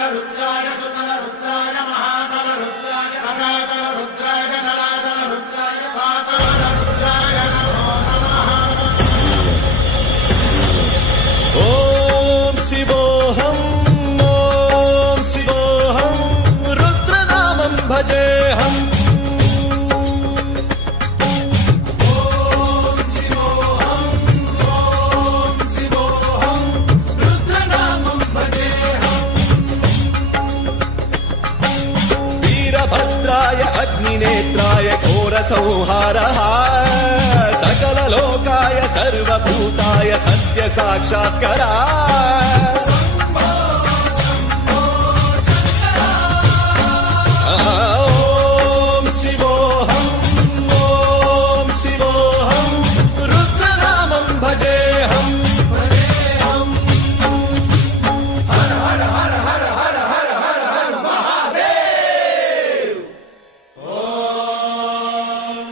रुद्राय सुतल रुद्राय महातल रुद्राय सदातल रुद्राय जलातल रुद्राय पातल रुद्राय नमो नमः। ओम शिवोऽहं रुद्रनामं भजेऽहम्। वीरभद्राय अग्निनेत्राय घोरसंहारः सकललोकाय सर्वभूताय सत्यसाक्षात्करा। ओम शिवोऽहं रुद्रनामं भजेऽहम्। हर हर हर हर हर हर हर हर महादेव। ओम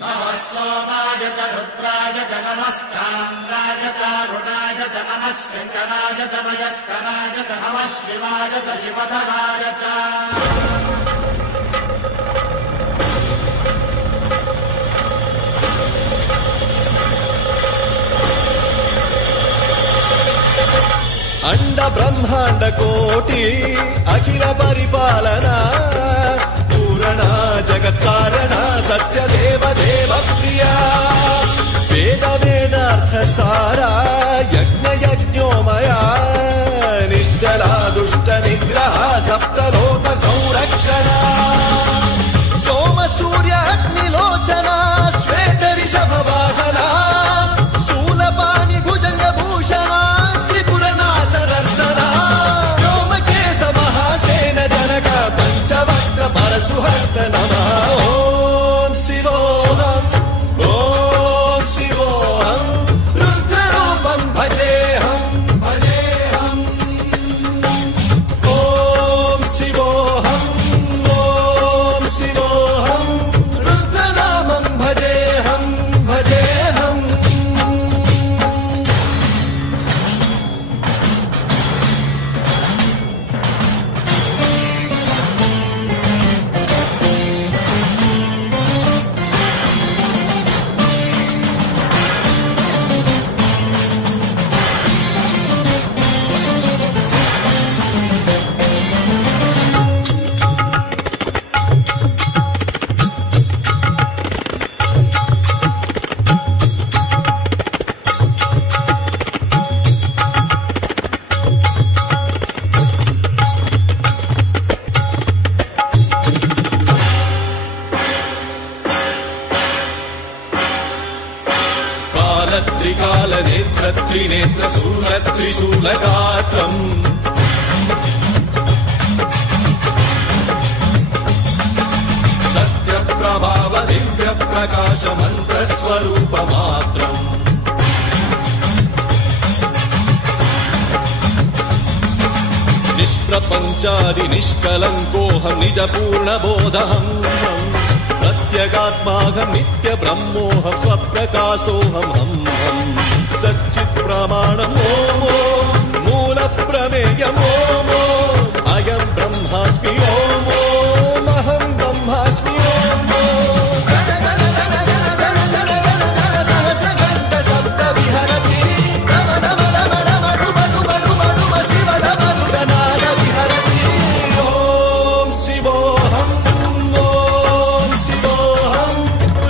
नमः सोमाय च रुद्राय च नमस्ताम्राय च अरुणाय च नमः शङ्कराय च मयस्कराय च नमः शिवाय च शिवधराय च। अंड ब्रह्मांड कोटि अखिल परिपालना पूरणा जगत्कारणा सत्यदेव देव प्रिया। वेद वेदार्थ सारा यज्ञ यज्ञोमया निश्चला दुष्ट निग्रह सप्तलोक संरक्षणा। सोम सूर्य अग्निलोचना श्वेत ऋषभ वाहना शूलपाणि भुजंग भूषणा पंचवक्त्र परशुहस्त नमः। ओम शिवोऽहं रुद्ररूपं भजेऽहम्। ओम शिवोऽहं रुद्रनामं भजेऽहम्। त्रिकाल नेत्र त्रिनेत्र शूल त्रिशूलगात्रम् सत्य प्रभाव दिव्य प्रकाश मंत्र स्वरूप मात्रम्। निष्प्रपंचादि निष्कलंकोऽहं निज पूर्ण बोधहम्। प्रत्यगात्माहं नित्य ब्रह्मोऽहं स्वप्रकाशोऽहं हम् सच्चित् प्रमाणम्। ओम मूल प्रमेयम्। ओम अयं ब्रह्मास्मि। ओम अहं ब्रह्मास्मि। ओम सहस्रघण्ट शब्द विहरति शिवडमरुगनाद विहरति। ओम शिवोऽहं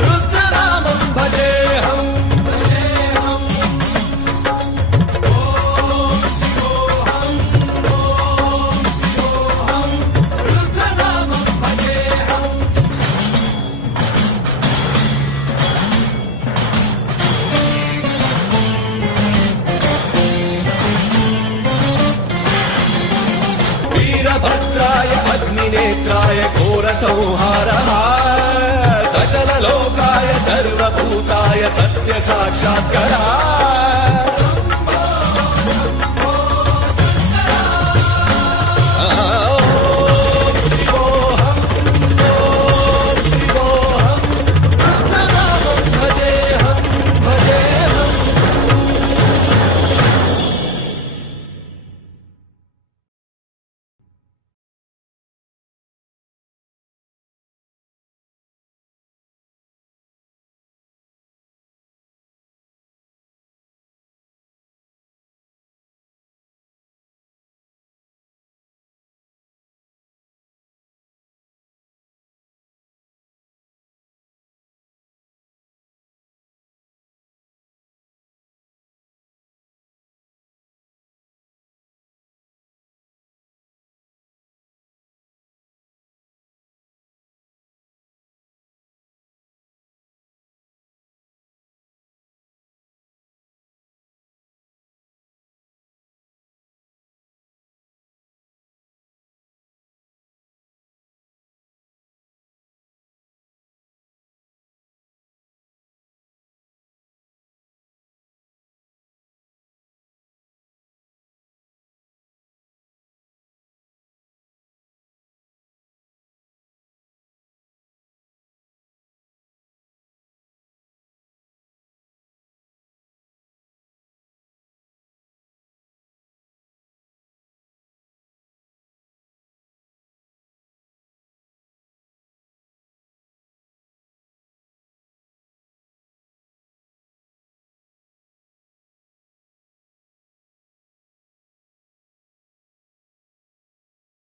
रुद्रनामं भजेऽहम्। वीरभद्राय अग्निनेत्राय घोरसंहारः सकललोकाय सर्वभूताय सत्यसाक्षात्करा।